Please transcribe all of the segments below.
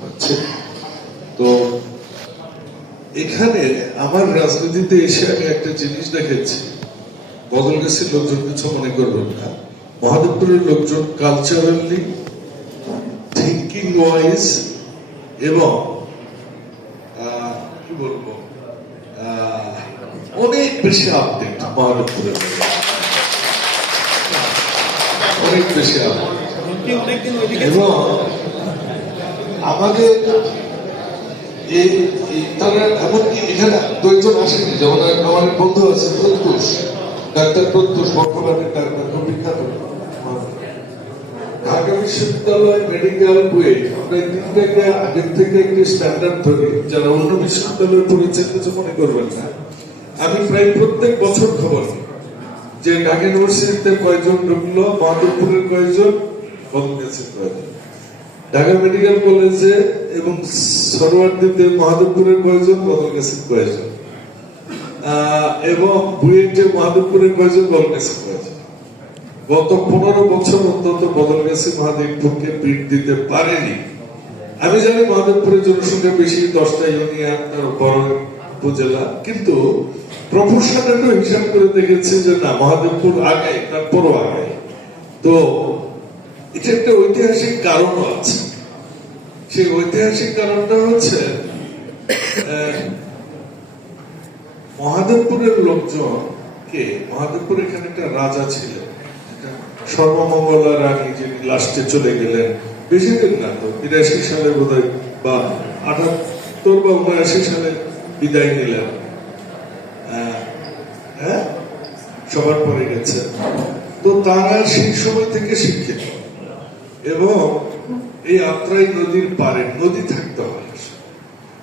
পারছি। তো এখানে আমার রাজনীতিতে এসে আমি একটা জিনিস দেখেছি, বদলগাছির লোকজন কিছু মনে করবেন না, মহাদেবপুরের লোকজন কালচারালি, থিঙ্কিং ওয়াইজ এবং কি বলবো অনেক বেশি আপডেট। মহাদেবপুরের অনেক বেশি আপডেট এবং আমাদের তারা এমনকি এখানে দুইজন আসেনি, যেমন আমার বন্ধু আছে প্রত্যুষ, ডাক্তার প্রত্যুষ, বর্তমানের ডাক্তার, খুব বিখ্যাত। ঢাকা বিশ্ববিদ্যালয় মেডিকেল বইয়ে আমরা তিনটাকে আগের থেকে একটি স্ট্যান্ডার্ড ধরি, যারা অন্য বিশ্ববিদ্যালয়ে পড়েছেন কিছু মনে করবেন না। আমি প্রায় প্রত্যেক বছর খবর নিই যে ঢাকা ইউনিভার্সিটিতে কয়জন ঢুকলো, মহাদেবপুরের কয়জন, বদলগাছির কয়জন, ঢাকা মেডিকেল কলেজে এবং সরোয়ার্দীতে মহাদেবপুরের কয়জন, বদলগাছির কয়জন, এবং বুয়েটে মহাদেবপুরের কয়জন, বদলগাছির কয়জন। গত 15 বছর অন্তত বদলগাছি মহাদেবপুরকে পিঠ দিতে পারেনি। আমি জানি মহাদেবপুরের জনসংখ্যা বেশি, 10টা ইউনিয়ন, বড় উপজেলা, কিন্তু প্রফেশনাল হিসাব করে দেখেছি যে না, মহাদেবপুর আগে, তারপরও আগে। তো এটা একটা ঐতিহাসিক কারণও আছে। সেই ঐতিহাসিক কারণটা হচ্ছে মহাদেবপুরের লোকজনকে, মহাদেবপুর এখানে একটা রাজা ছিলেন, সর্বমঙ্গলা রানী, যিনি লাস্টে চলে গেলেন, বেশি দিন না তো, 82 সালে বোধ হয়, বা 78 বা 79 সালে বিদায় নিলেন, হ্যাঁ সবার পরে গেছে। তো তারা সেই সময় থেকে শিক্ষিত এবং এই আত্রাই নদীর পারে নদী থাকতে হয়।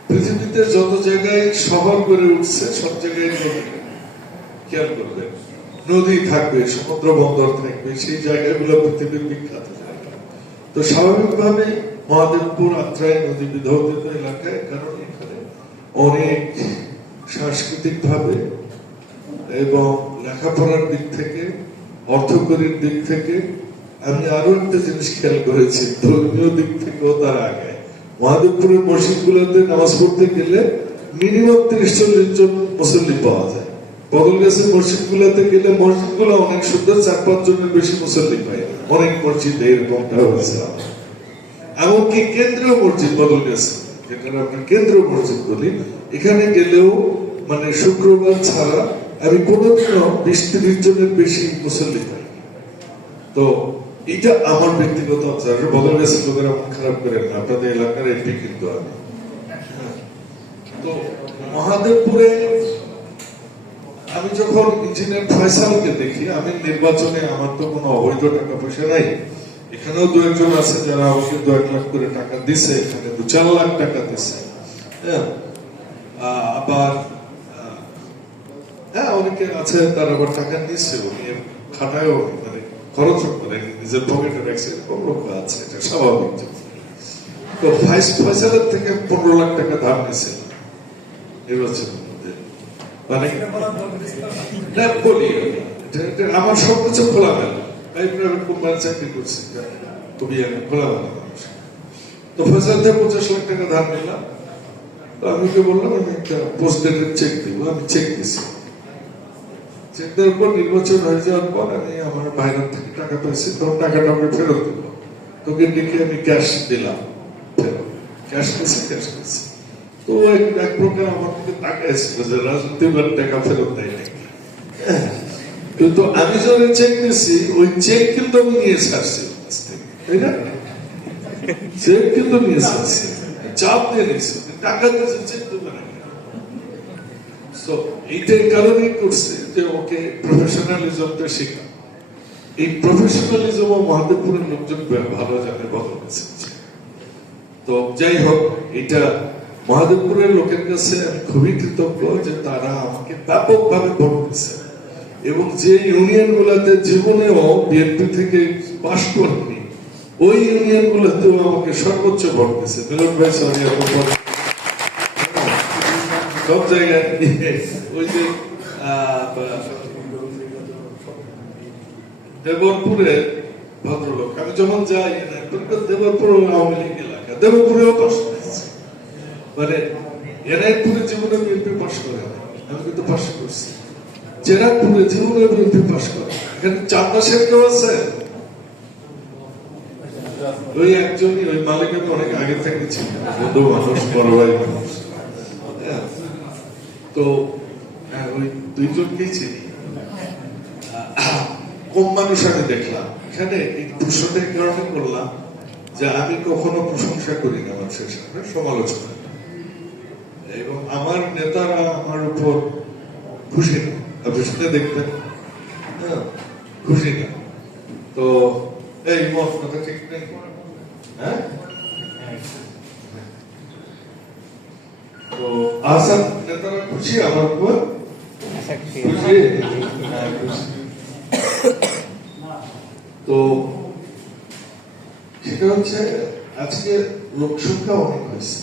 পৃথিবীতে যত জায়গায় শহর গড়ে উঠছে সব জায়গায় নদী, খেয়াল করবেন, নদী থাকবে, সমুদ্র বন্দর থাকবে, সেই জায়গাগুলো পৃথিবীর বিখ্যাত জায়গা। তো স্বাভাবিকভাবে মহাদেবপুর আত্রাই নদী বিধৌত এলাকায়, কারণ এখানে অনেক সাংস্কৃতিক ভাবে এবং লেখাপড়ার দিক থেকে, অর্থকরীর দিক থেকে, আমি আরো একটা জিনিস খেয়াল করেছি, ধর্মীয় দিক থেকেও তার আগে। মহাদেবপুরের মসজিদ গুলোতে নামাজ পড়তে গেলে মিনিমাম 30-40 জন মুসল্লি পাওয়া যায়। বদলগাছির মসজিদ গুলোতে গেলে মসজিদ গুলো অনেক সুন্দর, 4-5 জনের বেশি মুসল্লি পায়। অনেক মসজিদে এরকমটা হয়েছে। এমনকি কেন্দ্রীয় মসজিদ বদলগাছি, যেখানে আমরা কেন্দ্রীয় মসজিদ বলি, এখানে গেলেও মানে শুক্রবার ছাড়া আমি কোনোদিনও 20-30 জনের বেশি মুসল্লি পাই। তো এটা আমার ব্যক্তিগত অবজারভেশন। বদলগাছির লোকেরা মন খারাপ করেন না, আপনাদের এলাকার এমপি কিন্তু আমি। তো মহাদেবপুরে আমি যখন ইঞ্জিনিয়ার ফয়সালকে দেখি, আমি নির্বাচনে, আমার তো কোনো অবৈধ টাকা পয়সা নাই, এখানেও 2-1 আছে যারা আমাকে 2-1 লাখ করে টাকা দিছে, এখানে 2-4 লাখ টাকা দিছে। আবার অনেকে আছে তারা আবার টাকা নিচ্ছে, খাটায়ও, মানে খরচ করে নিজের পকেটে রাখছে, এরকম লোক আছে, এটা স্বাভাবিক। তো ফয়সালের থেকে 15 লাখ টাকা ধার নিয়েছে নির্বাচনের মধ্যে, মানে বলি আমার সবকিছু খোলামেলা, আমি প্রাইভেট কোম্পানি চাকরি করছি, খুবই আমি খোলামেলা মানুষ। তো ফয়সাল থেকে 50 লাখ টাকা ধার নিলাম। তো আমি ওকে বললাম আমি একটা পোস্ট ডেটেড চেক দিব, আমি চেক দিছি। চেক দেওয়ার পর নির্বাচন হয়ে যাওয়ার পর আমি আমার বাইরের থেকে টাকা পেয়েছি, তখন টাকাটা আমি ফেরত দিল। তোকে লিখে আমি ক্যাশ দিলাম, ফেরত ক্যাশ পেয়েছি, ক্যাশ পেয়েছি। তো এক প্রকার আমার দিকে তাকাইছিল যে রাজনীতির টাকা ফেরত দেয় নাকি। কিন্তু আমি যখন চেক দিচ্ছি, ওই চেক কিন্তু আমি নিয়ে ছাড়ছি, তাই না? চেক কিন্তু নিয়ে ছাড়ছি, চাপ দিয়ে নিয়েছি, টাকা দিয়েছে, চেক দেবে না। এইটাই কারণেই করছে যে ওকে প্রফেশনালিজমটা শেখা। এই প্রফেশনালিজম ও মহাদেবপুরের লোকজন ভালো জানে, বদলগাছি। তো যাই হোক, এটা মহাদেবপুরের লোকের কাছে আমি খুবই কৃতজ্ঞ যে তারা আমাকে ব্যাপকভাবে ভোট দিচ্ছে, এবং যে ইউনিয়ন গুলাতে জীবনেও বিএনপি থেকে পাশ করেনি, ওই ইউনিয়ন গুলোতেও আমাকে সর্বোচ্চ ভোট দিচ্ছে। মিলন ভাই সরি, সব জায়গায় ওই যে দেবরপুরের ভদ্রলোক, আমি যখন যাই, দেবরপুর আওয়ামী লীগ এলাকা, দেবপুরেও পাশ করেছি, মানে এনায়তপুরে জীবনে বিএনপি পাশ করে আমি কিন্তু পাশ করছি, চেরাপুরে জীবনে বিএনপি পাশ করে। এখানে 4 মাসের কেউ আছে? ওই একজনই, ওই মালিক আমি অনেক আগে থেকে ছিল, বন্ধু মানুষ, বড় ভাই মানুষ। তো ওই 2 জনকেই চিনি। কম মানুষ আমি দেখলাম এখানে। এই প্রশ্নটা এই কারণে করলাম যে আমি কখনো প্রশংসা করি না মানুষের সামনে, সমালোচনা, এবং আমার নেতারা আমার উপর খুশি না, আপনি শুনে দেখবেন, খুশি না। তো এই মত কথা ঠিক নেই, হ্যাঁ? তো আসাদ নেতারা খুশি আমার উপর, খুশি। তো সেটা হচ্ছে আজকে লোক সংখ্যা অনেক হয়েছে,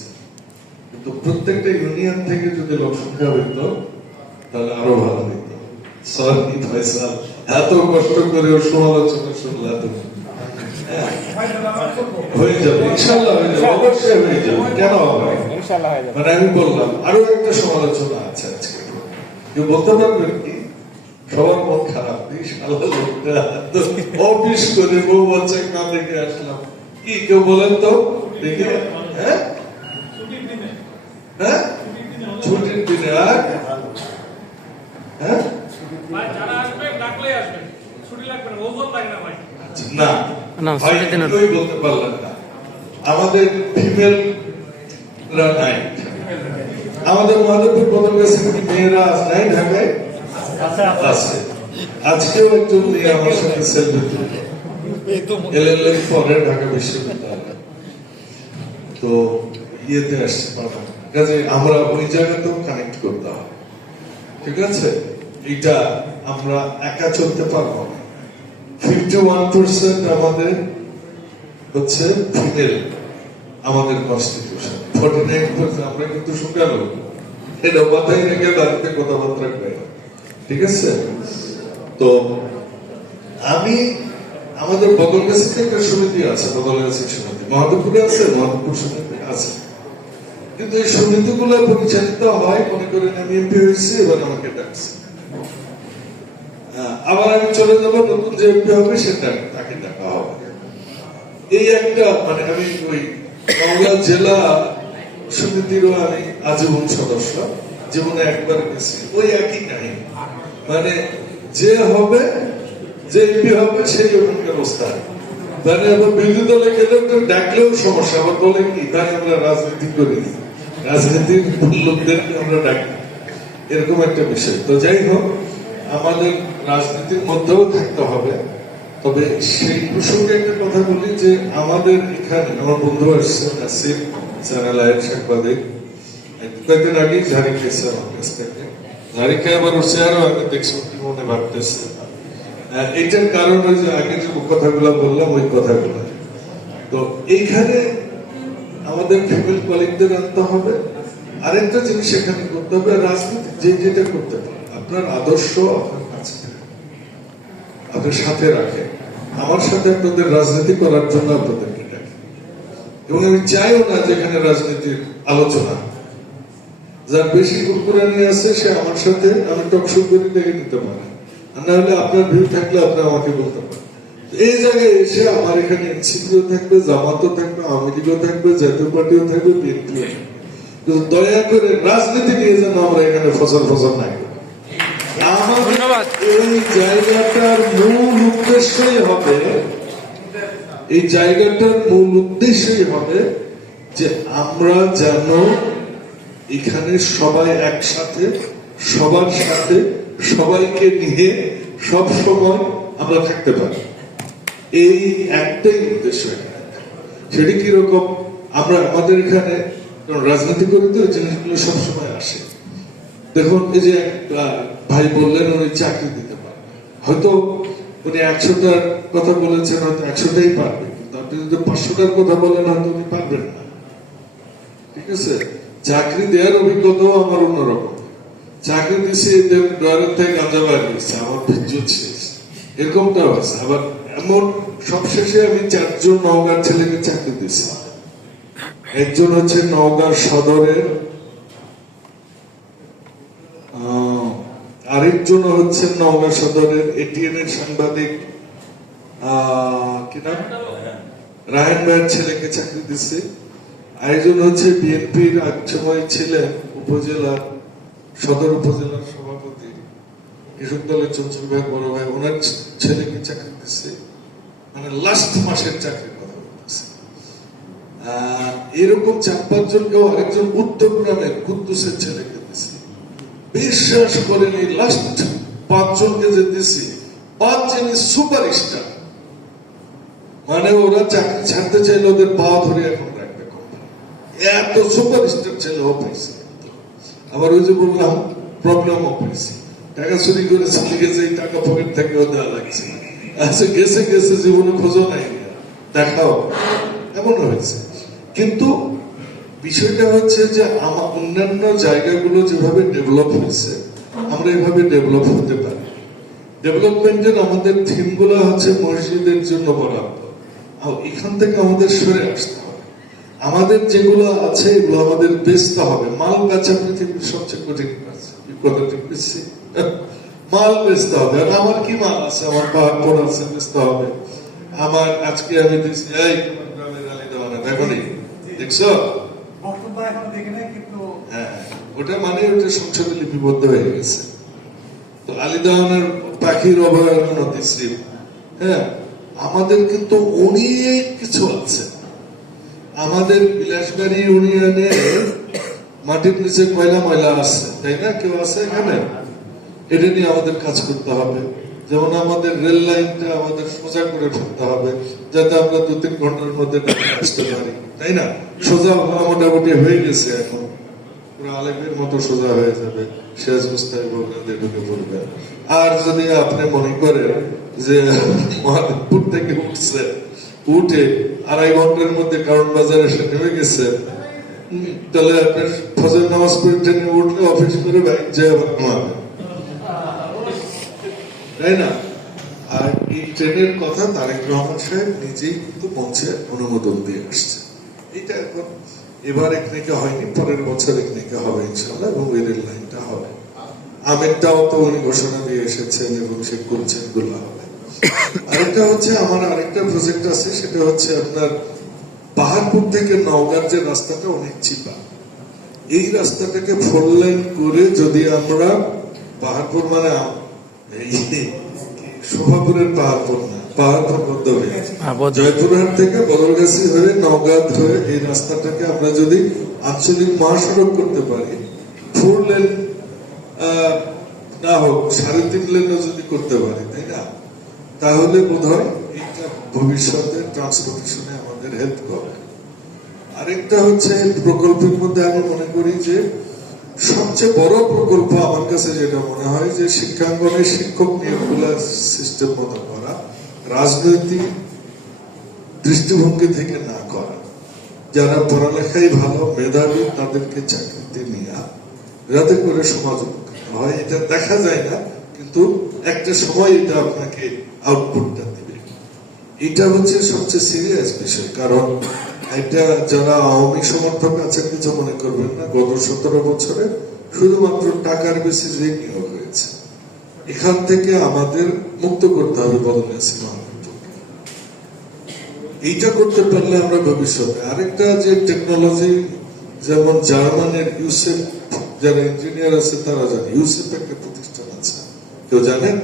কিন্তু প্রত্যেকটা ইউনিয়ন থেকে যদি লোক সংখ্যা হইত তাহলে আরো ভালো হইত। সরি ফয়সাল, এত কষ্ট করে সমালোচনা শুনলাম, হয়ে যাবে ইনশাল্লাহ, হয়ে যাবে, অবশ্যই হয়ে যাবে, কেন হবে? মানে আমি বললাম আরো একটা সমালোচনা আছে আজকে, কেউ বলতে পারবেন কি? সবার মন খারাপ, অফিস করে বউ বাচ্চা না দেখে আসলাম, কি কেউ বলেন তো দেখে? হ্যাঁ, হ্যাঁ, ছুটির দিনে। আর হ্যাঁ, না ভাই বলতে পারলেন না, আমাদের ফিমেল নাই, আমাদের মাধবপুর বদল গেছে, মেয়েরা নাই ঢাকায় আছে। আজকেও একজন মেয়ে আমার সাথে সেলফি তুলল, এলএলএম পরে ঢাকা বিশ্ববিদ্যালয়, তো ইয়েতে আসছে, কাজে আমরা ওই জায়গাতেও কানেক্ট করতে হবে, ঠিক আছে? এটা আমরা একা চলতে পারবো না। 51% আমাদের হচ্ছে ফিমেল, আমাদের কনস্টিটিউশন 49%, আমরা কিন্তু শুকালো, এটা মাথায় রেখে দাঁড়িয়ে কথাবার্তা করি, ঠিক আছে? তো আমি আমাদের বদলগাছি একটা সমিতি আছে, বদলগাছি সমিতি মাধবপুরে আছে, মাধবপুর সমিতি আছে, কিন্তু এই সমিতিগুলো পরিচালিত হয়, মনে করেন আমি এমপি হয়েছি, এবার আমাকে ডাকছে, আবার আমি চলে যাবো, নতুন যে এমপি হবে সেটা তাকে ডাকা হবে। এই একটা, মানে আমি ওই নওগাঁ জেলা সমিতিরও আমি আজীবন সদস্য, জীবনে একবার গেছি, ওই একই কাহিনী, মানে যে হবে, যে এমপি হবে সেই ওখানকার অবস্থা, মানে আবার বিরোধী দলে গেলে ডাকলেও সমস্যা, আবার বলে কি তাই আমরা রাজনীতি করি, রাজনীতির লোকদেরকে আমরা ডাকি, এরকম একটা বিষয়। তো যাই হোক, আমাদের রাজনীতির মধ্যেও থাকতে হবে। তবে সেই প্রসঙ্গে একটা কথা বলি যে আমাদের এখানে আমার বন্ধু আসছে নাসির, চ্যানেল সাংবাদিক, কয়েকদিন আগে ঝাড়ি খেয়েছে আমার কাছ থেকে, ঝাড়ি খেয়ে আবার চেয়ারও আমি দেখছি মনে ভাবতেছে। এইটার কারণ ওই যে আগে যে কথাগুলো বললাম, ওই কথাগুলো। তো এইখানে আমাদের ফ্যামিলি কলিগদের আনতে হবে, আরেকটা জিনিস এখানে করতে হবে, রাজনীতি যে যেটা করতে পারে আপনার আদর্শ আপনার কাছে আপনার সাথে রাখে, আমার সাথে আপনাদের রাজনীতি করার জন্য আপনাদেরকে ডাকে, এবং আমি চাইও না যেখানে রাজনীতির আলোচনা, যার বেশি কুরকুরানি আছে সে আমার সাথে, আমি টকশো করে দেখে নিতে পারে, আর না হলে আপনার ভিড় থাকলে আপনি আমাকে বলতে পারেন। এই জায়গায় এসে আমার এখানে এনসিপিও থাকবে, জামাতও থাকবে, আওয়ামী লীগও থাকবে, জাতীয় পার্টিও থাকবে, বিএনপিও থাকবে, দয়া করে রাজনীতি নিয়ে যেন আমরা এখানে ফসল না করি। ধন্যবাদ। এই জায়গাটার মূল উদ্দেশ্যই হবে, এই জায়গাটার মূল উদ্দেশ্যই হবে যে আমরা যেন এখানে সবাই একসাথে, সবার সাথে, সবাইকে নিয়ে সব সময় আমরা থাকতে পারি, এই একটাই উদ্দেশ্য। সেটি কিরকম, আমরা আমাদের এখানে রাজনীতি করি তো জিনিসগুলো সবসময় আসে। দেখুন, এই যে ভাই বললেন উনি চাকরি দিতে পারবে, হয়তো উনি 100টার কথা বলেছেন, হয়তো 100টাই পারবে, কিন্তু আপনি যদি 500টার কথা বলেন হয়তো উনি পারবেন না, ঠিক আছে? চাকরি দেওয়ার অভিজ্ঞতাও আমার অন্যরকম, চাকরি দিচ্ছে ডয়ারের থেকে গাঁজা বাইর দিচ্ছে, আমার বিদ্যুৎ শেষ, এরকমটাও আছে। আবার এমন সবশেষে আমি 4 জন নওগাঁর ছেলেকে চাকরি দিচ্ছি, একজন হচ্ছে নওগাঁ সদরের, আরেকজন হচ্ছে নওগাঁ সদরের এটিএন এর সাংবাদিক, কি নাম, রায়হান ভাইয়ের ছেলেকে চাকরি দিচ্ছে। আরেকজন হচ্ছে বিএনপির এক সময় ছিলেন উপজেলা, সদর উপজেলার সভাপতি, কৃষক দলের চঞ্চল ভাই বড় ভাই, ওনার ছেলেকে চাকরি দিচ্ছে, মানে লাস্ট মাসের চাকরির কথা বলতেছে। এরকম 4-5 জনকেও আরেকজন উত্তর গ্রামের কুদ্দুসের ছেলেকে দিচ্ছে। বিশ্বাস করেন এই লাস্ট 5 জনকে যে দিছি, 5 জনই সুপারস্টার, মানে ওরা চাকরি ছাড়তে চাইলে ওদের পা ধরে এখন রাখবে, এত সুপারস্টার ছেলেও পাইছে। আবার ওই যে বললাম প্রবলেমও পাইছে, টাকা চুরি করে চলে গেছে, এই টাকা পকেট থেকেও দেওয়া লাগছে, আচ্ছা গেছে গেছে, জীবনে খোঁজও নাই, দেখাও, এমন হয়েছে। কিন্তু বিষয়টা হচ্ছে যে আমার অন্যান্য জায়গাগুলো যেভাবে ডেভেলপ হয়েছে, আমরা এভাবে ডেভেলপ হতে পারি। ডেভেলপমেন্টের আমাদের থিম গুলো হচ্ছে মসজিদের জন্য বরাদ্দ, আর এখান থেকে আমাদের সরে আসতে হবে। আমাদের যেগুলো আছে এগুলো আমাদের বেচতে হবে। মাল বেচা পৃথিবীর সবচেয়ে কঠিন কাজ, কথা ঠিক বুঝছি? মাল বেচতে হবে। আর আমার কি মাল আছে, আমার পাহাড় আছে, বেচতে হবে। আমার আজকে আমি দিচ্ছি, এই গ্রামের আলী দেওয়ানা দেখো নি, দেখছো? হ্যাঁ, ওটা মানে ওটা সংসদে লিপিবদ্ধ হয়ে গেছে। তো আলী দেওয়ানার পাখির অভয়ারণ্য দিচ্ছি। হ্যাঁ, আমাদের কিন্তু অনেক কিছু আছে। আমাদের বিলাসবাড়ি ইউনিয়নে মাটির নিচে কয়লা ময়লা আছে, তাই না? কেউ আছে এখানে? এটা নিয়ে আমাদের কাজ করতে হবে। যেমন আমাদের রেল লাইনটা আমাদের সোজা করে ফেলতে হবে, যাতে আমরা 2-3 ঘন্টার মধ্যে আসতে পারি, তাই না? সোজা মোটামুটি হয়ে গেছে, এখন পুরো আলেমের মতো সোজা হয়ে যাবে, শেষ বুঝতে ঢুকে পড়বে। আর যদি আপনি মনে করেন যে মহাদেবপুর থেকে উঠছে, উঠে 2.5 ঘন্টার মধ্যে কারণ বাজারে এসে নেমে গেছে, তাহলে আপনার ফজর নামাজ পড়ে ট্রেনে উঠলে অফিস করে বাইক যায় আবার ঘুমাবে, তাই না? আর এই ট্রেনের কথা তারেক রহমান সাহেব নিজেই কিন্তু মঞ্চে অনুমোদন দিয়ে আসছে। এটা এখন এবার একদিকে হয়নি, পরের বছর একদিকে হবে ইনশাল্লাহ, এবং ওই রেল লাইনটা হবে। আমেরটাও তো উনি ঘোষণা দিয়ে এসেছেন, এবং সে করছেন, গুলো হবে। আরেকটা হচ্ছে আমার আরেকটা প্রজেক্ট আছে, সেটা হচ্ছে আপনার পাহাড়পুর থেকে নওগাঁর যে রাস্তাটা অনেক চিপা, এই রাস্তাটাকে 4 লাইন করে যদি আমরা, পাহাড়পুর মানে শোভাপুরের পাহাড়পুর না, পাহাড়পুর মধ্য হয়ে জয়পুরহাট থেকে বদলগাছি হয়ে নওগাঁ হয়ে এই রাস্তাটাকে আমরা যদি আঞ্চলিক মহাসড়ক করতে পারি, 4 লেন না হোক 3.5 লেনও যদি করতে পারি, তাই না? তাহলে বোধ হয় এইটা ভবিষ্যতে ট্রান্সপোর্টেশনে আমাদের হেল্প করবে। আরেকটা হচ্ছে প্রকল্পের মধ্যে আমি মনে করি যে সবচেয়ে বড় প্রকল্প আমার কাছে যেটা মনে হয় যে শিক্ষাঙ্গনে শিক্ষক নিয়োগগুলা সিস্টেম মতো করা, রাজনৈতিক দৃষ্টিভঙ্গি থেকে না করা। যারা পড়ালেখায় ভালো, মেধাবী, তাদেরকে চাকরিতে নিয়ে, যাতে করে সমাজ উপকৃত হয়। এটা দেখা যায় না, কিন্তু একটা সময় এটা আপনাকে আউটপুটটা দিবে। এটা হচ্ছে সবচেয়ে সিরিয়াস বিষয়, কারণ এটা যারা আওয়ামী সমর্থক আছেন কিছু মনে করবেন না, গত 17 বছরে শুধুমাত্র টাকার বেসিসে নিয়োগ হয়েছে। এখান থেকে আমাদের মুক্ত করতে হবে বদলেছে। এইটা করতে পারলে আমরা ভবিষ্যতে আরেকটা যে টেকনোলজি, যেমন জার্মানের ইউসেফ, যারা ইঞ্জিনিয়ার আছে তারা জানে, ইউসেফ একটা প্রতিষ্ঠান আছে, কেউ জানেন?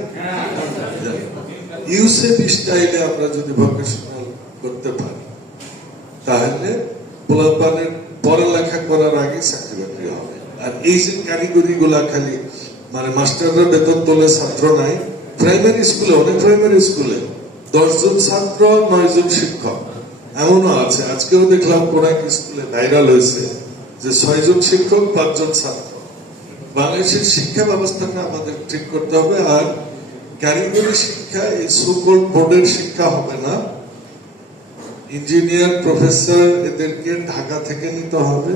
ইউসেফ স্টাইলে আমরা যদি ভোকেশনাল করতে পারি, তাহলে পোলাপানের পড়ালেখা করার আগে চাকরি বাকরি হবে। আর এই যে কারিগরি গুলা খালি মানে মাস্টাররা বেতন তোলে, ছাত্র নাই। প্রাইমারি স্কুলে, অনেক প্রাইমারি স্কুলে 10 জন ছাত্র, 9 জন শিক্ষক, এমনও আছে। আজকেও দেখলাম কোন এক স্কুলে ভাইরাল হয়েছে যে 6 জন শিক্ষক, 5 জন ছাত্র। বাংলাদেশের শিক্ষা ব্যবস্থাটা আমাদের ঠিক করতে হবে। আর কারিগরি শিক্ষা এই সকল বোর্ডের শিক্ষা হবে না, ইঞ্জিনিয়ার, প্রফেসর এদেরকে ঢাকা থেকে নিতে হবে,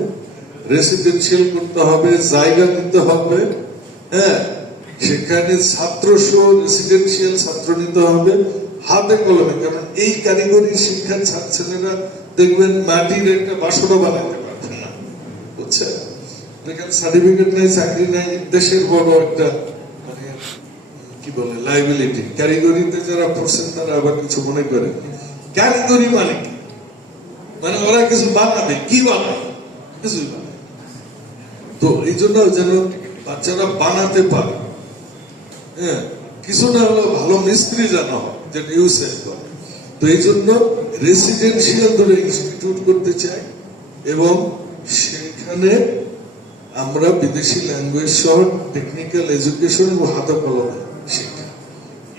রেসিডেন্সিয়াল করতে হবে, জায়গা নিতে হবে। হ্যাঁ, সেখানে ছাত্র সহ রেসিডেন্সিয়াল ছাত্র নিতে হবে হাতে কলমে। কারণ এই কারিগরি শিক্ষার ছেলেরা দেখবেন মাটির একটা বাসনও বানাতে পারবেন না, বুঝছেন? যেখানে সার্টিফিকেট নাই, চাকরি নাই, দেশের বড় একটা মানে কি বলে লাইবিলিটি। কারিগরিতে যারা পড়ছেন তারা আবার কিছু মনে করে কারিগরি মানে কি, মানে ওরা কিছু বানাবে, কি বানাবে, কিছুই বানাবে। তো এই জন্য যেন বাচ্চারা বানাতে পারে, হ্যাঁ, কিছু না হলেও ভালো মিস্ত্রি জানা হয়, যেটা ইউসেজ করে। তো এই জন্য রেসিডেন্সিয়াল ধরে ইনস্টিটিউট করতে চাই, এবং সেখানে আমরা বিদেশি ল্যাঙ্গুয়েজ সহ টেকনিক্যাল এডুকেশন এবং হাতে কলমে শিক্ষা,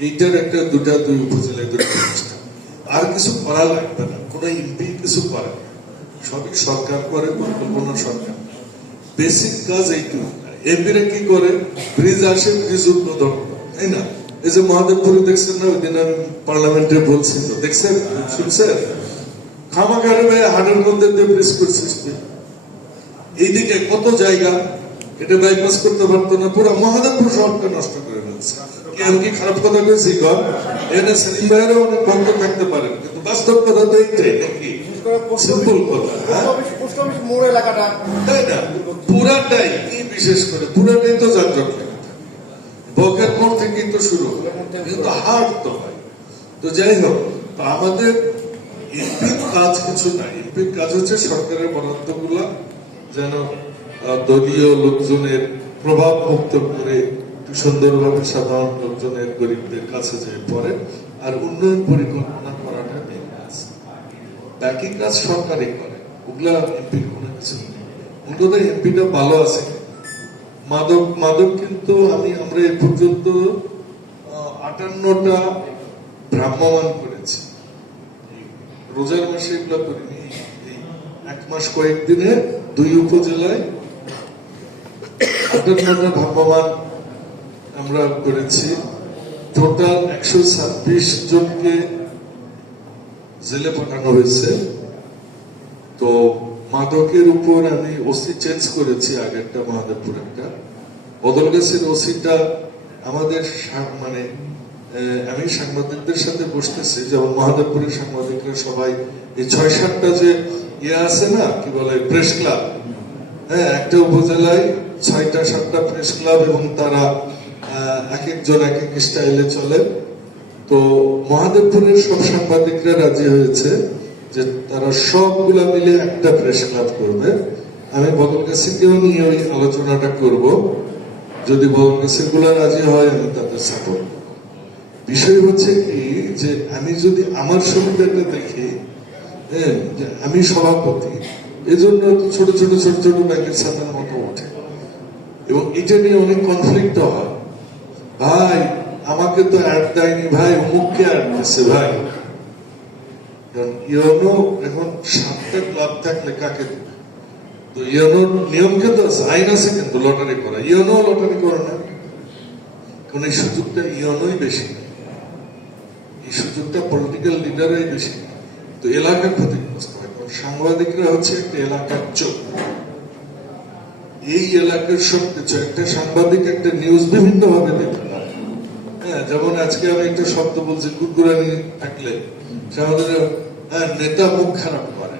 এইটার একটা দুই উপজেলায় দুটো প্রতিষ্ঠান। আর কিছু করা লাগবে না, কোনো এমপি কিছু করে না, সবই সরকার করে, পরিকল্পনা সরকার। বেসিক কাজ এইটুকু। এমপিরা কি করে, ব্রিজ আসে, ব্রিজ উদ্বোধন, তাই না? এই যে মহাদেবপুরে দেখছেন না, ওই দিন আমি পার্লামেন্টে বলছি, তো দেখছেন, শুনছেন? খামাখারে ভাই হাটের মধ্যে দিয়ে ব্রিজ করছিস, এইদিকে কত জায়গা এটা বাইপাস করতে পারতো না, পুরো মহাদেবপুর শহরটা নষ্ট করে ফেলছে। আমি কি খারাপ কথা বলছি? এনে সেলিম ভাইয়েরও অনেক বন্ধ থাকতে পারেন, কিন্তু বাস্তব কথা তো এইটাই, নাকি? সিম্পল কথা, মোড় এলাকাটা, তাই না? পুরাটাই কি, বিশেষ করে পুরাটাই তো যানজট লেগে থাকে। বকের মোড় থেকেই তো শুরু হয়, কিন্তু হাট তো হয়। তো যাই হোক, তো আমাদের এমপির কাজ কিছু নাই। এমপির কাজ হচ্ছে সরকারের বরাদ্দ গুলা যেন দলীয় লোকজনের প্রভাব মুক্ত করে সুন্দরভাবে সাধারণ লোকজনের, গরিবদের কাছে যেয়ে পড়ে, আর উন্নয়ন পরিকল্পনা করাটা মেন কাজ। বাকি কাজ সরকারই করে, ওগুলা এমপির কোনো কিছু নেই। অন্তত এমপিটা ভালো আছে। মাদক কিন্তু আমরা এ পর্যন্ত 58টা ভ্রাম্যমান করেছি। রোজার মাসে এগুলো করিনি, এই এক মাস কয়েকদিনে 2 উপজেলায় 58টা ভ্রাম্যমান আমরা করেছি। টোটাল 126 জনকে জেলে পাঠানো হয়েছে। তো মাদকের উপর আমি ওসি চেঞ্জ করেছি, আগেরটা মহাদেবপুর একটা বদলগাছের ওসিটা আমাদের মানে আমি সাংবাদিকদের সাথে বসতেছি, যেমন মহাদেবপুরের সাংবাদিকরা সবাই এই 6-7টা যে ইয়ে আছে না, কি বলে, প্রেস ক্লাব, হ্যাঁ, একটা উপজেলায় 6টা-7টা প্রেস ক্লাব, এবং তারা এক একজন এক এক স্টাইলে চলে। তো মহাদেবপুরের সব সাংবাদিকরা রাজি হয়েছে যে তারা সবগুলা মিলে একটা প্রেস ক্লাব করবে। আমি বদলগাছিকেও নিয়ে ওই আলোচনাটা করব, যদি বদলগাছির গুলা রাজি হয় আমি তাদের সাপোর্ট করব। বিষয় হচ্ছে কি, যে আমি যদি আমার সুবিধাটা দেখি, হ্যাঁ, যে আমি সভাপতি, এজন্য ছোট ছোট ব্যাংকের ছাতার মতো ওঠে, এবং এটা নিয়ে অনেক কনফ্লিক্ট হয়। ভাই আমাকে তো অ্যাড দেয়নি, ভাই অমুককে অ্যাড দিচ্ছে, ভাই ইউনো এখন 7টা ক্লাব থাকলে কাকে দেবে? তো ইউনোর নিয়ম কিন্তু আছে, আইন আছে, কিন্তু লটারি করা, ইউনো লটারি করে না, কারণ এই সুযোগটা ইউনোই বেশি, এই সুযোগটা পলিটিক্যাল লিডারই বেশি। তো এলাকা ক্ষতিগ্রস্ত হয়, কারণ সাংবাদিকরা হচ্ছে একটা এলাকার চোখ। এই এলাকার সবকিছু একটা সাংবাদিক একটা নিউজ বিভিন্ন ভাবে দেখতে পারে। হ্যাঁ, যেমন আজকে আমি একটা শব্দ বলছি, কুরকুরানি থাকলে নেতা মুখ খারাপ করে,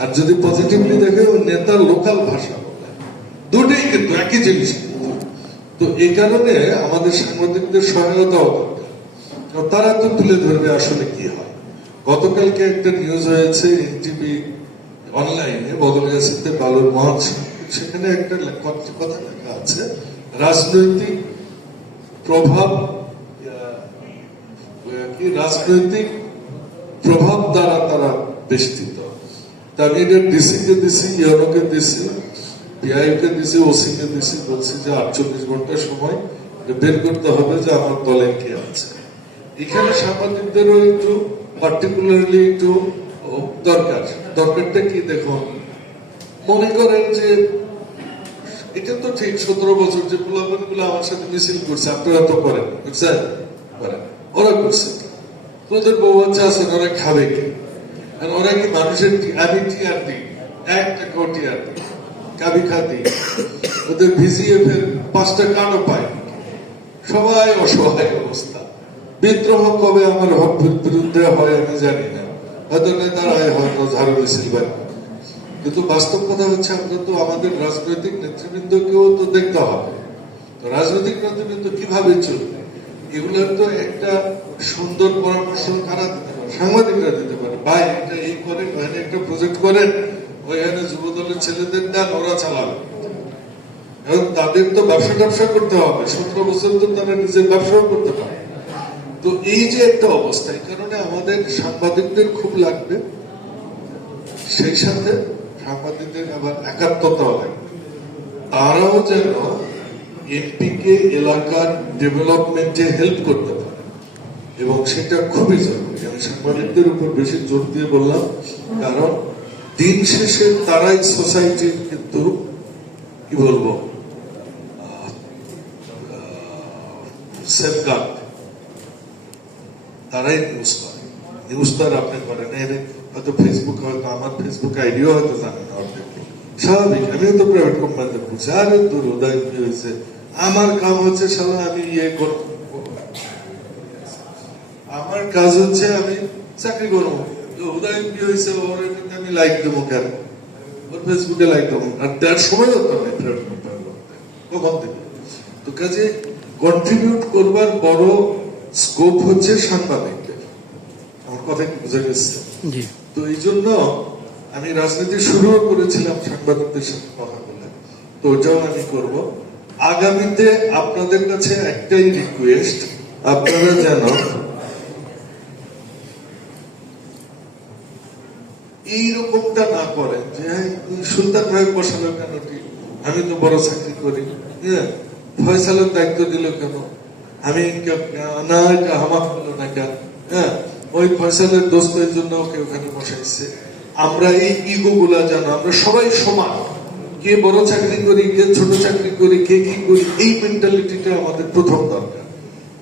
আর যদি পজিটিভলি দেখে নেতার লোকাল ভাষা বলে, দুটোই কিন্তু একই জিনিস। তো এই কারণে আমাদের সাংবাদিকদের সহায়তাও দরকার, তারা তো তুলে ধরবে আসলে কি হয়। গতকালকে একটা নিউজ হয়েছে এনটিভি অনলাইনে, বদলগাছিতে বালুর মহোৎসব, সেখানে একটা কথা লেখা আছে, রাজনৈতিক প্রভাব দ্বারা তারা বেষ্টিত। তা আমি এটা ডিসি কে দিছি, ইউনোকে দিছি, পিআই কে দিছি, ওসি কে দিছি, বলছি যে 48 ঘন্টা সময় বের করতে হবে যে আমার দলে কে আছে। এখানে সাংবাদিকদেরও একটু পার্টিকুলারলি একটু দরকারটা কি, দেখুন, মনে করেন যে এটা তো ঠিক 17 বছর যে পোলাপান গুলো আমার সাথে মিছিল করছে, আপনারা তো করেন, বুঝছেন, ওরা করছে, তোদের বউ বাচ্চা আছেন, ওরা খাবে কি? ওরা কি মানুষের, আমি টিআর দিই, 1 টাকাও টিআর দিই, কাবি খাতি, ওদের ভিজিএফ এর 5টা কার্ডও পায়, সবাই অসহায় অবস্থা। বিদ্রোহ কবে আমার বিরুদ্ধে হয় আমি জানি না, হয়তো নেতারাই হয়তো ঝাড়ু মিছিল বের করে। কিন্তু বাস্তব কথা হচ্ছে আমরা তো আমাদের রাজনৈতিক নেতৃবৃন্দকেও তো দেখতে হবে। তো রাজনৈতিক নেতৃবৃন্দ কিভাবে চলবে এগুলোর তো একটা সুন্দর পরামর্শ কারা দিতে পারে, সাংবাদিকরা দিতে পারে। ভাই এটা এই করেন, ওখানে একটা প্রজেক্ট করেন, ওইখানে যুব দলের ছেলেদের দেন, ওরা চালাবে। এবং তাদের তো ব্যবসা করতে হবে, 17 বছর তো তারা নিজের ব্যবসাও করতে পারে। তো এই যে একটা অবস্থা, এই কারণে আমাদের সাংবাদিকদের খুব লাগবে, সেই সাথে সাংবাদিকদের আবার একাত্মতাও লাগবে। তারাও যেন এমপিকে এলাকার ডেভেলপমেন্টে হেল্প করতে পারে, এবং সেটা খুবই জরুরি। আমি সাংবাদিকদের উপর বেশি জোর দিয়ে বললাম, কারণ দিন শেষে তারাই সোসাইটির কিন্তু কি বলবো সেফগার্ড, তারাই নিউজ করে। নিউজ তো আর আপনি করেন হয়তো ফেসবুক, হয়তো আমার ফেসবুক আইডিও হয়তো জানেন না অর্ধেক। স্বাভাবিক, আমিও তো প্রাইভেট কোম্পানিতে করছি। আরে তোর উদয় কি হয়েছে, আমার কাম হচ্ছে সালা আমি করবো, আমার কাজ হচ্ছে আমি চাকরি করবো। উদয় কি হয়েছে ওর এটাতে আমি লাইক দেবো কেন, ওর ফেসবুকে লাইক দেবো, আর দেওয়ার সময় হতো আমি প্রাইভেট কোম্পানি কখন দেবে। তো কাজে কন্ট্রিবিউট করবার বড় স্কোপ হচ্ছে সাংবাদিকদের। আমার কথা কি বুঝে গেছে? তো এই জন্য আমি রাজনীতি শুরুও করেছিলাম সাংবাদিকদের সাথে কথা বলে, তো ওটাও আমি করব। আগামীতে আপনাদের কাছে একটাই রিকোয়েস্ট, আপনারা যেন এইরকমটা না করেন যে সুলতান ভাই বসালো কেন, আমি তো বড় চাকরি করি, হ্যাঁ ফয়সালের দায়িত্ব দিল কেন, আমি হামাক হলো না কেন, হ্যাঁ ওই ফয়সালের দোস্তের জন্য ওকে ওখানে বসাইছে। আমরা এই ইগো গুলা যেন, আমরা সবাই সমান, কে বড় চাকরি করি, কে ছোট চাকরি করি, কে কি করি, এই মেন্টালিটিটা আমাদের প্রথম দরকার।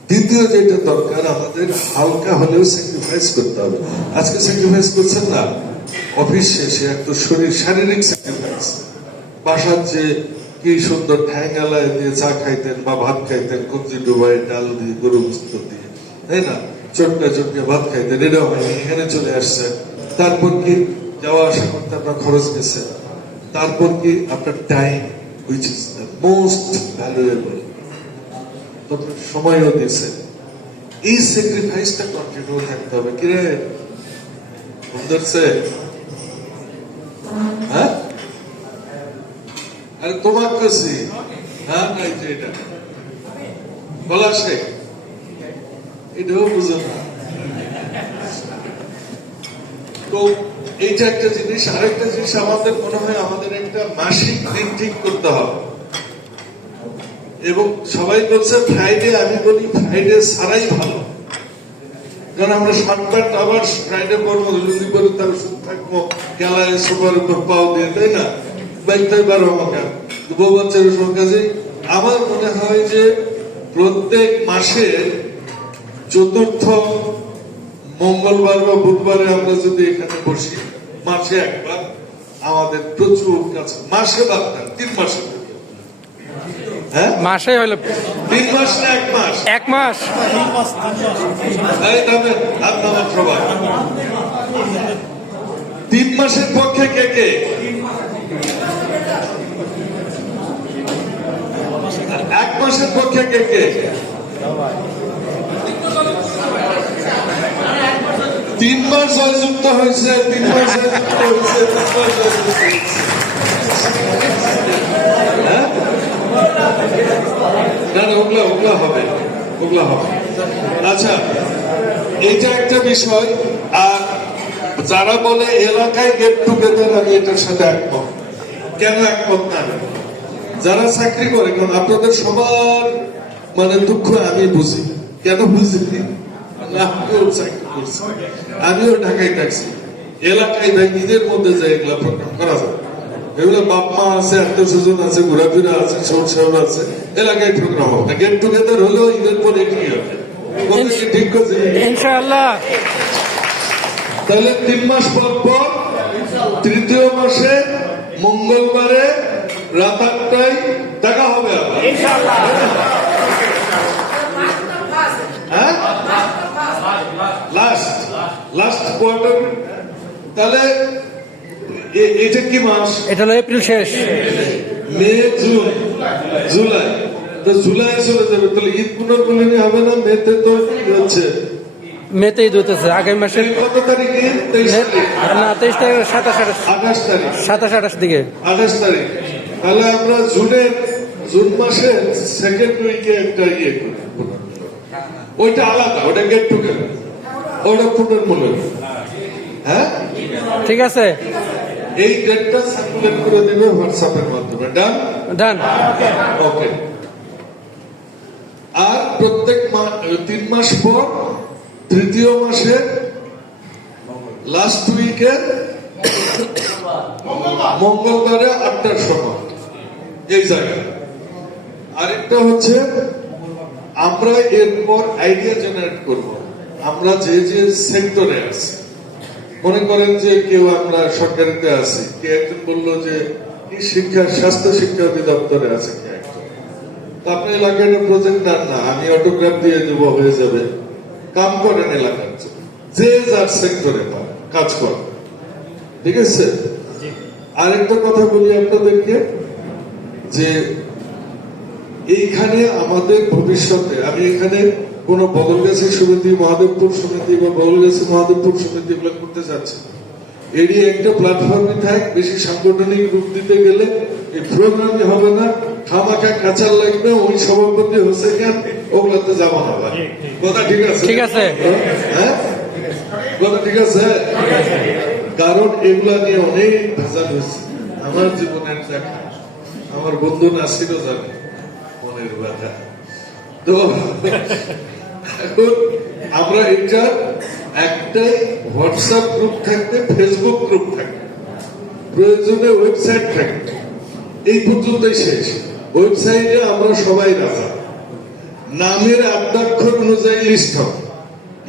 দ্বিতীয় যেটা দরকার, আমাদের হালকা হলেও স্যাক্রিফাইস করতে হবে। আজকে স্যাক্রিফাইস করছেন না, অফিস শেষে একটা শারীরিক স্যাক্রিফাইস। বাসার যে কি সুন্দর ঠ্যাঙ্গালায় দিয়ে চা খাইতেন বা ভাত খাইতেন, কবজি ডুবাই ডাল দিয়ে, গরু গোস্ত দিয়ে, তাই না, চটকা চটকা ভাত খাইতেন, এটা হয়নি, এখানে চলে আসছে। তারপর কি যাওয়া আসা করতে আপনার খরচ গেছে, তারপর কি আপনার time, which is the most valuable, সময়ও দিয়েছে। এই স্যাক্রিফাইসটা কন্টিনিউ থাকতে হবে। কিরে ধরছে, হ্যাঁ আরে তোমার কাছে, হ্যাঁ নাই যে এটা বলা শেখ, এটাও বুঝো না। তো এইটা একটা জিনিস। আরেকটা জিনিস আমাদের মনে হয়, আমাদের একটা মাসিক দিন ঠিক করতে হবে। এবং সবাই বলছে ফ্রাইডে, আমি বলি ফ্রাইডে ছাড়াই ভালো, কারণ আমরা শর্টকাট আবার ফ্রাইডে করবো, যদি করে তার শুধু থাকবো খেলায় সোফার উপর পাও দিয়ে, তাই না, বাইতে পারবো আমাকে বউ বাচ্চার সব কাজে। আমার মনে হয় যে প্রত্যেক মাসের চতুর্থ মঙ্গলবার বা বুধবারে আমরা যদি এখানে বসি, মাসে একবার, আমাদের প্রচুর কাছে, মাসে বাদ না, 3 মাসে, হ্যাঁ মাসে হলো 3 মাস না 1 মাস, 1 মাস। এই তবে হাত নামান সবাই। 3 মাসের পক্ষে কে কে? 1 মাসের পক্ষে কে কে? 3 মাস জয়যুক্ত হয়েছে, 3 মাস জয়যুক্ত হয়েছে, 3 মাস জয়যুক্ত হয়েছে। হ্যাঁ না না, ওগুলা হবে, ওগুলা হবে। আচ্ছা, এইটা একটা বিষয়। আর যারা বলে এলাকায় গেট টুগেদার, আমি এটার সাথে একমত। কেন একমত না? যারা চাকরি করে, কারণ আপনাদের সবার মানে দুঃখ আমি বুঝি। কেন বুঝি? আমিও চাকরি করছি, আমিও ঢাকায় থাকছি। এলাকায় ভাই নিজের মধ্যে যে এগুলা প্রোগ্রাম করা যায়, এগুলো বাপ মা আছে, আত্মীয় স্বজন আছে, ঘোরাফেরা আছে, সৌর আছে, এলাকায় প্রোগ্রাম হবে। গেট টুগেদার হলেও ঈদের পরে কি হবে, ঠিক করছে ইনশাআল্লাহ। তাহলে 3 মাস পর পর তৃতীয় মাসে মঙ্গলবারে রাত 8টায় দেখা হবে আবার, হ্যাঁ লাস্ট কোয়ার্টার তাহলে এটা কি মাস? এটা হলো এপ্রিল শেষ। মে, জুন, জুলাই। তো জুলাই চলে যাবে, তাহলে ঈদ পুনর্মিলনী হবে না? মেতে তো হচ্ছে, মেতে ঈদ হইতেছে আগামী মাসে। কত তারিখে? 23 তারিখ, না 23 তারিখ, 27 28 তারিখ, 28 দিকে। 28 তারিখ। তাহলে আমরা জুন মাসের সেকেন্ড উইকে একটা ইয়ে করি, ওইটা আলাদা, ওটা গেট টুগেদার, ওটা পুনর্মিলনী। হ্যাঁ, ঠিক আছে, এই ডেটটা সার্কুলেট করে দিবে হোয়াটসঅ্যাপের মাধ্যমে। ডান ডান। ওকে। আর প্রত্যেক 3 মাস পর তৃতীয় মাসের লাস্ট উইকে মঙ্গলবারে 8টার সময় এই জায়গায়। আরেকটা হচ্ছে আমরা এরপর আইডিয়া জেনারেট করব। আমরা যে যে সেক্টরে আছি, মনে করেন যে কেউ আমরা সরকারিতে আছি, কে একজন বললো যে শিক্ষা স্বাস্থ্য শিক্ষা অধিদপ্তরে আছে কে একজন, তো আপনি এলাকায় প্রজেক্ট না, আমি অটোগ্রাফ দিয়ে দেবো, হয়ে যাবে। কাম করেন এলাকার জন্য, যে যার সেক্টরে কাজ করেন, ঠিক আছে? আরেকটা কথা বলি আপনাদেরকে, যে এইখানে আমাদের ভবিষ্যতে, আমি এখানে কোন বদলগাছি সমিতি, মহাদেবপুর সমিতি বা বদলগাছি মহাদেবপুর সমিতি এগুলো করতে যাচ্ছে না। এরই একটা প্ল্যাটফর্মে থাক, বেশি সাংগঠনিক রূপ দিতে গেলে এই প্রোগ্রামই হবে না, খামাখা কাঁচার লাগবে, ওই সভাপতি হচ্ছে কেন, ওগুলোতে যাবো না ভাই। কথা ঠিক আছে? ঠিক আছে, হ্যাঁ, কথা ঠিক আছে। কারণ এগুলা নিয়ে অনেক ভেজাল হয়েছে আমার জীবনের দেখা, আমার বন্ধু নাসিরও জানে মনের ব্যথা। তো এখন আমরা এটা একটাই হোয়াটসঅ্যাপ গ্রুপ থাকবে, ফেসবুক গ্রুপ থাকবে, প্রয়োজনে ওয়েবসাইট থাকবে, এই পর্যন্তই শেষ। ওয়েবসাইটে আমরা সবাই রাজা, নামের আদ্যাক্ষর অনুযায়ী লিস্ট হবে।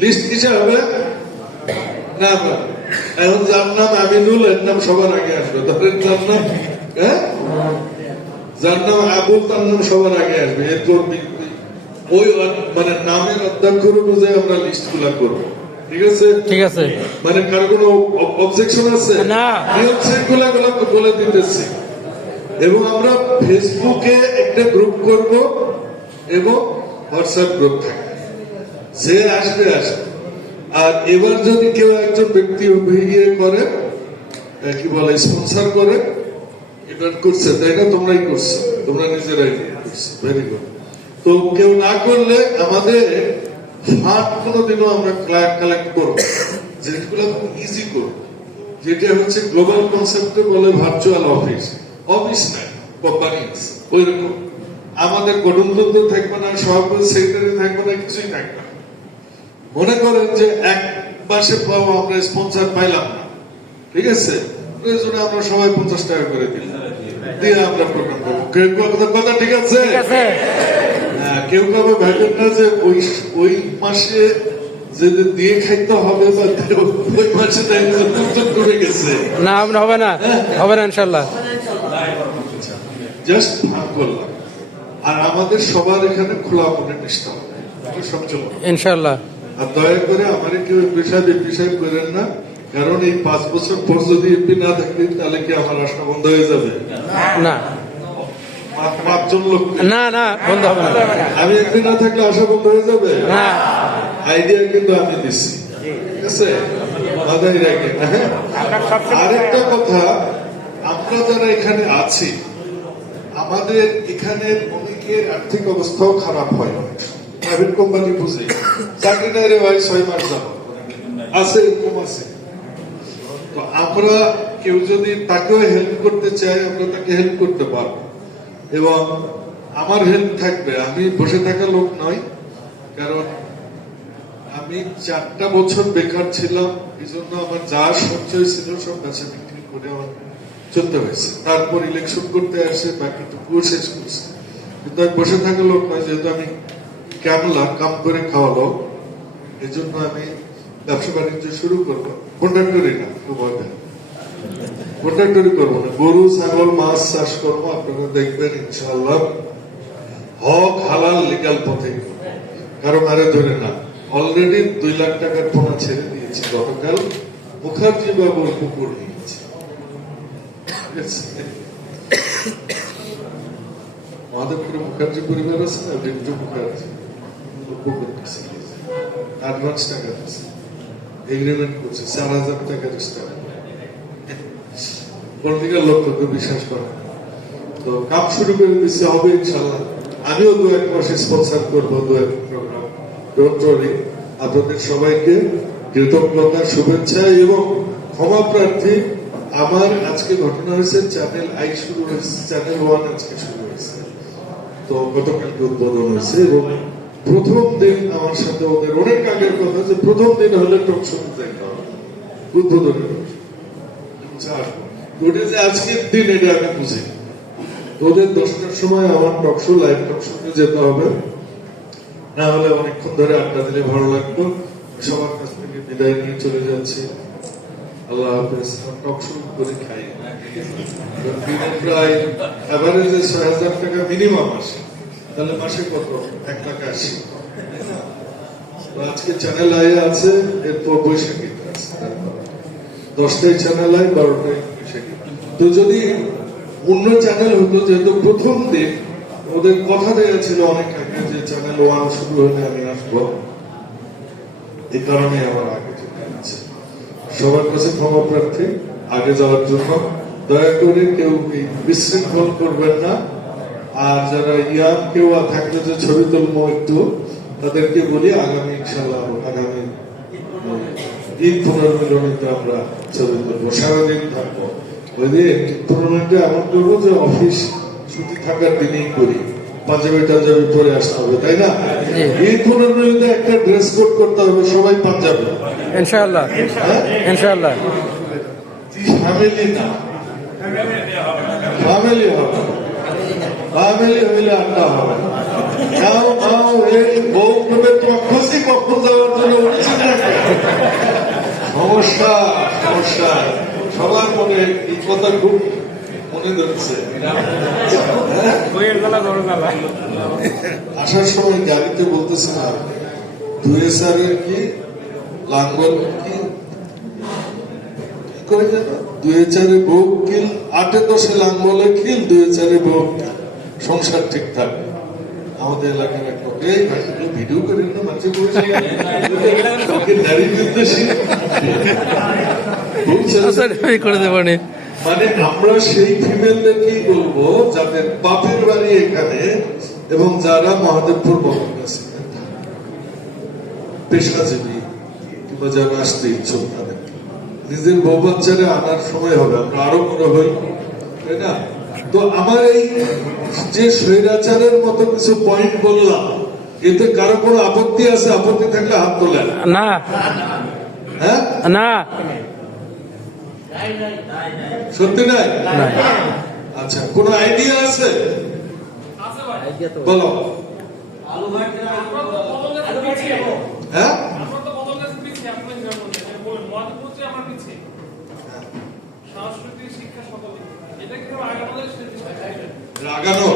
লিস্ট কিসে হবে? না, এখন যার নাম আমিনুল, এর নাম সবার আগে আসবে। ধরেন যার নাম, হ্যাঁ, যার নাম আবুল, তার নাম সবার আগে আসবে। এরপর ওই মানে নামের অধ্যক্ষর অনুযায়ী আমরা লিস্ট গুলা করবো, ঠিক আছে? ঠিক আছে। মানে কার কোনো অবজেকশন আছে? না। নিয়ম শৃঙ্খলা গুলা বলে দিতেছি। এবং আমরা ফেসবুকে একটা গ্রুপ করব এবং হোয়াটসঅ্যাপ গ্রুপ থাকবে, যে আসবে আসবে। আর এবার যদি কেউ একজন ব্যক্তি ইয়ে করে, কি বলে, স্পন্সর করে, এবার করছে, তাই না? তোমরাই করছো, তোমরা নিজেরাই করছো, ভেরি গুড। তো কেউ না করলে আমাদের ফান্ড কোনোদিনও আমরা কালেক্ট করবো, যেগুলো খুব ইজি করবো, যেটা হচ্ছে গ্লোবাল কনসেপ্টে বলে ভার্চুয়াল অফিস। অফিস নাই, কোম্পানি আছে, ওইরকম। আমাদের গঠনতন্ত্র থাকবে না, সভাপতি সেক্রেটারি থাকবে না, কিছুই থাকবে না। মনে করেন যে এক মাসে আমরা স্পন্সর পাইলাম না, ঠিক আছে, প্রয়োজনে আমরা সবাই 50 টাকা করে দিলাম, দিয়ে আমরা প্রোগ্রাম করবো। কথা ঠিক আছে? কেউ কাউকে ভাবেন না যে ওই মাসে যে দিয়ে খাইতে হবে, বা ওই মাসে করে গেছে, না, হবে না, হবে না ইনশাল্লাহ। জাস্ট ভাগ করলাম। আর আমাদের সবার এখানে খোলা মনে নিষ্ঠা হবে, সবচেয়ে ইনশাল্লাহ। আর দয়া করে আমার কেউ বিষয় করেন না, কারণ এই 5 বছর পর যদি এমপি না থাকলে, তাহলে কি আমার আশা বন্ধ হয়ে যাবে? না, 5জন লোক, না, না, বন্ধ হবে না। আমি এমপি না থাকলে আশা বন্ধ হয়ে যাবে? না, আইডিয়া কিন্তু আমি দিচ্ছি, ঠিক আছে, মাথায় রাখেন। হ্যাঁ, আরেকটা কথা, আমরা যারা এখানে আছি, আমাদের এখানে অনেকের আর্থিক অবস্থাও খারাপ হয়, প্রাইভেট কোম্পানি বুঝে চাকরি নেই রে ভাই, 6 মাস যাব আছে, এরকম আছে। তো আমরা কেউ যদি তাকেও হেল্প করতে চাই, আমরা তাকে হেল্প করতে পারবো, এবং আমার হেল্প থাকবে। আমি বসে থাকা লোক নয়, কারণ আমি 4টা বছর বেকার ছিলাম, এই জন্য আমার যা সঞ্চয় ছিল সব বেচা বিক্রি করে আমার চলতে হয়েছে। তারপর ইলেকশন করতে আসে, বাকিটুকুও শেষ করছে। কিন্তু আমি বসে থাকা লোক নয়, যেহেতু আমি কাম করে খাওয়া লোক, এই জন্য আমি ব্যবসা বাণিজ্য শুরু করবো। কন্ট্রাক্টরি না, কন্ট্রাক্টরি করবো না, গরু ছাগল মাছ চাষ করবো। আপনারা দেখবেন ইনশাআল্লাহ হক হালাল লিগাল পথে, কারো মারে ধরে না। অলরেডি 2 লাখ টাকার পোনা ছেড়ে দিয়েছি গতকাল, মুখার্জি বাবুর পুকুর নিয়েছে। মাধবপুরে মুখার্জি পরিবার আছে না, বিট্টু মুখার্জি পুকুর নিয়েছে, অ্যাডভান্স টাকা দিচ্ছে, এগ্রিমেন্ট করছে 4,000 টাকা রেজিস্টার। পলিটিক্যাল লোক তো বিশ্বাস করে না। তো কাজ শুরু করে দিচ্ছে, হবে ইনশাল্লাহ। আমিও 2-1 মাসে স্পন্সর করবো 2-1 প্রোগ্রাম। Don't worry. আপনাদের সবাইকে কৃতজ্ঞতা, শুভেচ্ছা এবং ক্ষমা প্রার্থী। আমার আজকে ঘটনা হয়েছে, চ্যানেল আই শুরু হয়েছে, চ্যানেল 1 আজকে শুরু হয়েছে, তো গতকালকে উদ্বোধন হয়েছে এবং প্রথম দিন আমার সাথে ওদের অনেক আগের কথা যে প্রথম দিন হলে টক শো দেখা হবে, উদ্বোধনের ওটা যে আজকের দিন এটা আমি বুঝি। ওদের 10টার সময় আমার টক শো, লাইভ টক শোতে যেতে হবে, না হলে অনেকক্ষণ ধরে আড্ডা দিলে ভালো লাগতো। সবার কাছ থেকে বিদায় নিয়ে চলে যাচ্ছি, আল্লাহ হাফেজ। টক শো করে খাই, প্রায় অ্যাভারেজে 6,000 টাকা মিনিমাম আসে, তাহলে মাসে কত? 1,80,000। আজকে চ্যানেল আই আছে, এরপর বৈশাখীতে আছে, 10টায় চ্যানেল আই, 12টায় বৈশাখী। তো যদি অন্য চ্যানেল হতো, যেহেতু প্রথম দিন ওদের কথা দেওয়া ছিল অনেক আগে যে চ্যানেল 1 শুরু হলে আমি আসবো, এই কারণে আমার আগে চলে যাচ্ছে। সবার কাছে ক্ষমা প্রার্থী আগে যাওয়ার জন্য। দয়া করে কেউ বিশৃঙ্খল করবেন না। আর যারা ইয়াং কেউ থাকলে যে ছবি তুলবো একটু, তাদেরকে বলি আগামী ইনশাল্লাহ আগামী ঈদ পুনর্মিলনীতে আমরা ছবি তুলবো, সারাদিন থাকবো। ওই দিন টুর্নামেন্টে এমন করবো যে অফিস ছুটি থাকার দিনেই করি, পাঞ্জাবি টাঞ্জাবি পরে আসতে হবে, তাই না? ঈদ পুনর্মিলনীতে একটা ড্রেস কোড করতে হবে, সবাই পাঞ্জাবি, ইনশাআল্লাহ ইনশাআল্লাহ। ফ্যামিলি না, ফ্যামিলি হবে, ফ্যামিলি হইলে আড্ডা হবে। নাও নাও এই বউ নেবে, তোমার খুশি কখন যাওয়ার জন্য সমস্যা সমস্যা সবার মনে এই কথা খুব মনে ধরছে। আসার সময় গাড়িতে বলতেছে না, 2SR কি লাঙ্গল কি করে যাবে, 2HR বউ কিল, 8-10 লাঙ্গলে খিল, 2HR বউ সংসার ঠিক থাকবে। আমাদের এলাকার এক লোক, এই ভাই ভিডিও করেন না, মাঝে বলছে দাঁড়িয়ে নির্দেশী করে দেবো। মানে আমরা সেই ফিমেলদেরকেই বলবো যাদের বাপের বাড়ি এখানে এবং যারা মহাদেবপুর বদলগাছি পেশাজীবী কিংবা যারা আসতে ইচ্ছুক, তাদের নিজের বউ বাচ্চারা আনার সময় হবে, আমরা আরো বড় হই, তাই না? তো আমার এই যে স্বৈরাচারের মতো কিছু পয়েন্ট বললাম, এতে কারো কোনো আপত্তি আছে? আপত্তি থাকলে হাত তোলেন। না হ্যাঁ না, সত্যি নাই? আচ্ছা, কোন আইডিয়া আছে? বলো। হ্যাঁ, রাগানো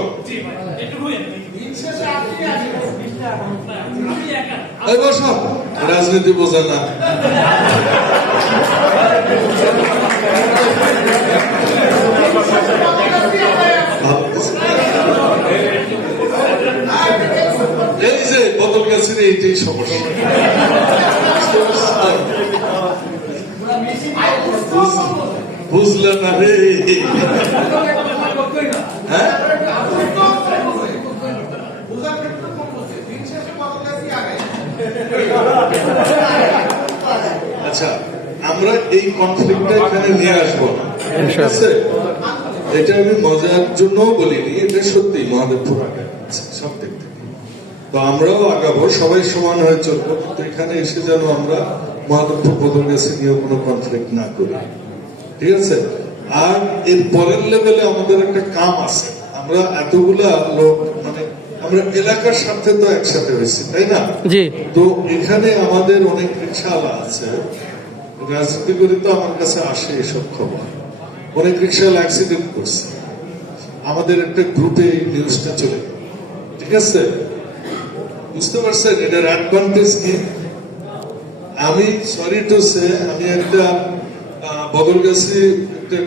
রাজনীতি বোঝে না। এই যে বদল গেছে, এইটাই সমস্যা। বুঝলেন না রে? হ্যাঁ, আচ্ছা, আমরা এই কনফ্লিক্টটা এখানে নিয়ে আসবো না, ঠিক আছে? এটা আমি মজার জন্য বলিনি, এটা সত্যি মহাদেবপুর আগে সব দিক থেকে। তো আমরাও আগাবো, সবাই সমান হয়ে চলবো, কিন্তু এখানে এসে যেন আমরা মহাদেবপুর বদল গেছে নিয়ে কোনো কনফ্লিক্ট না করি, ঠিক আছে? আর এর পরের লেভেলে আমাদের একটা কাম আছে। আমরা এতগুলা লোক, মানে আমরা এলাকার স্বার্থে তো একসাথে হয়েছি, তাই না? জি। তো এখানে আমাদের অনেক রিক্সাওয়ালা আছে, রাজনীতি করে তো আমার কাছে আসে এসব খবর। অনেক রিক্সাওয়ালা অ্যাক্সিডেন্ট করছে, আমাদের একটা গ্রুপে নিউজটা চলে গেল, ঠিক আছে? বুঝতে পারছেন এটার অ্যাডভান্টেজ কি? আমি সরি টু সে, আমি একটা বদলগাছি একটা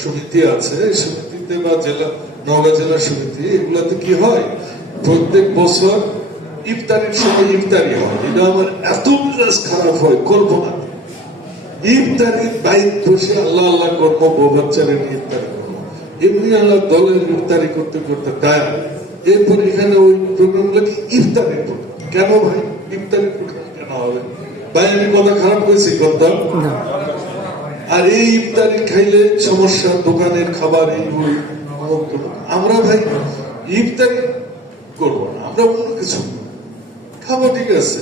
সমিতি আছে, এই সমিতিতে বা জেলা নওগাঁ জেলা সমিতি এগুলাতে কি হয়, প্রত্যেক বছর ইফতারির সময় ইফতারি হয়। এটা আমার এত মেজাজ খারাপ হয়, করবো না। ইফতারির বাইরে বসে আল্লাহ আল্লাহ করবো, বউ বাচ্চারা নিয়ে ইফতারি করবো, এমনি আল্লাহ দলের ইফতারি করতে করতে টায়ার। এরপর এখানে ওই প্রোগ্রাম লাগে ইফতারের প্রোগ্রাম। কেন ভাই ইফতারের প্রোগ্রাম কেন হবে ভাই? আমি কথা খারাপ করেছি করতাম। আর এই ইফতারি খাইলে সমস্যা, দোকানের খাবার এই ওই। আমরা ভাই ইফতারি করবো না, আমরা অন্য কিছু খাবো, ঠিক আছে,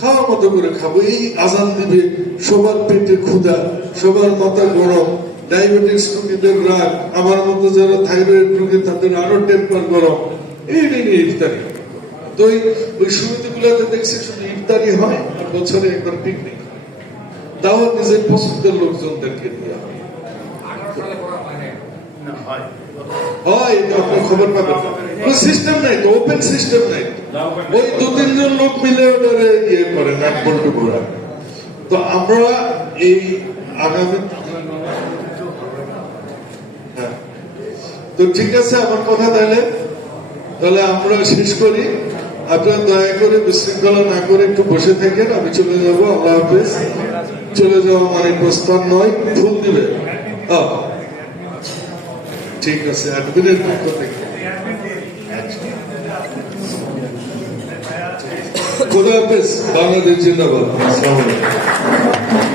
খাওয়ার মতো করে খাবো। এই আজান দিবে, সবার পেটে ক্ষুধা, সবার মাথা গরম, ডায়াবেটিস রোগীদের রাগ, আমার মতো যারা থাইরয়েড রোগী তাদের আরো টেম্পার গরম, এই নিয়ে ইফতারি। তো ওই সমিতিগুলোতে দেখছি শুধু ইফতারি হয় আর বছরে একবার পিকনিক, তাও নিজের পছন্দের লোকজনদেরকে দিয়ে হয়। আপনার খবর পাবেন, সিস্টেম নাই তো, ওপেন সিস্টেম নাই। ওই দু তিনজন লোক মিলে ওটারে ইয়ে করে, নাট বল্টু ঘোরা। তো আমরা এই আগামী, হ্যাঁ, তো ঠিক আছে আমার কথা তাহলে আমরা শেষ করি। আপনারা দয়া করে বিশৃঙ্খলা না করে একটু বসে থাকেন, আমি চলে যাবো। আল্লাহ হাফেজ। চলে যাওয়া মানে প্রস্তাব নয়, ফুল দিবে। ঠিক আছে, অ্যাডমিনের পক্ষ থেকে খোদা হাফেজ। বাংলাদেশ জিন্দাবাদ। আসসালামু আলাইকুম।